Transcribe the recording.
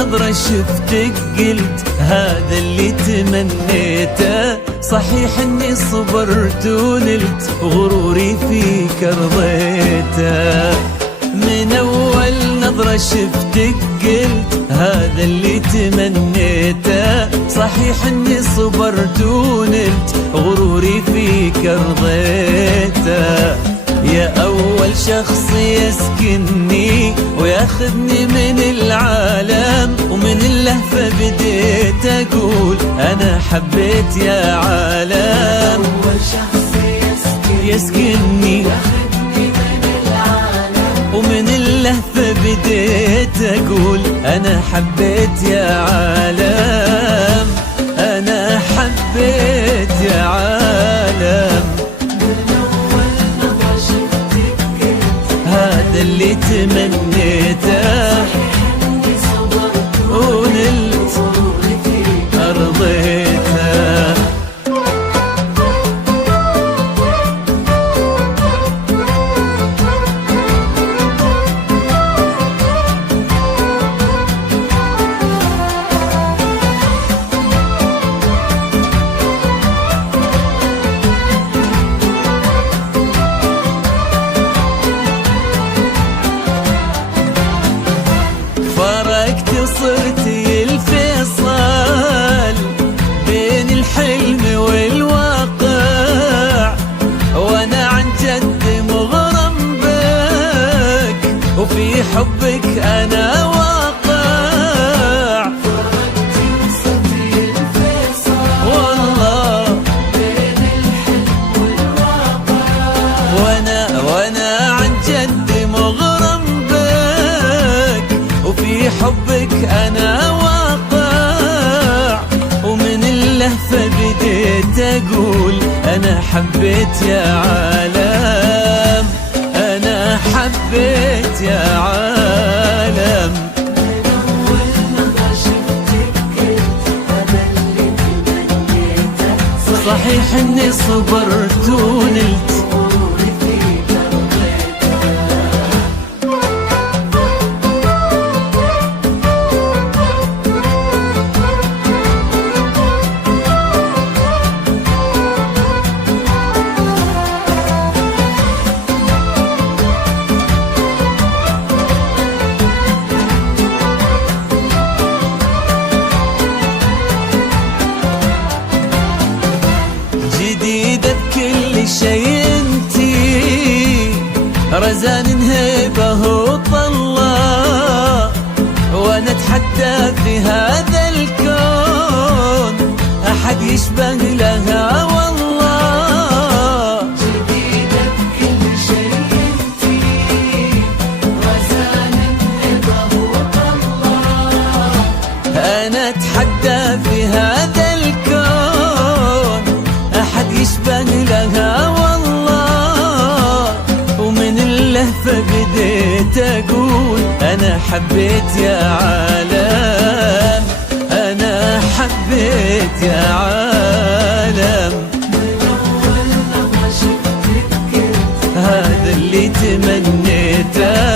نظرة شفتك قلت هذا اللي تمنيته. صحيح اني صبرت ونلت غروري فيك رضيته. من اول نظرة شفتك قلت هذا اللي تمنيته. صحيح اني صبرت ونلت غروري فيك رضيته. يا أول شخص يسكنني وياخذني من العالم، ومن اللهفة بديت أقول أنا حبيت يا عالم. أول شخص يسكنني وياخذني من العالم، ومن اللهفة بديت أقول أنا حبيت يا عالم. أنا حبيت يا عالم. هذا اللي تمنيته ونلت أرضيته. صرتي الفيصل بين الحلم والواقع، وانا عن جد مغرم بك وفي حبك انا واقع. فرقتي وصلتي الفيصل والله بين الحلم والواقع، وانا عن جد مغرم بك وفي حبك أنا واقع. ومن اللهفة بديت أقول أنا حبيت يا عالم. أنا حبيت يا عالم. من أول نظرة شفتك قلت هذا اللي تمنيته. صحيح إني صبرت ونلت غروري فيك رضيته. جديدة بكل شي انتي، رزان هيبة وطلة، وانا اتحدى في هذا الكون احد يشبه لها والله. جديدة بكل شي انتي، رزان هبة وطلة، انا اتحدى في هذا الكون احد يشبه لها والله. ومن اللهفة بديت اقول انا حبيت يا عالم. انا حبيت يا عالم. من أول نظرة شفتك قلت هذا اللي تمنيته.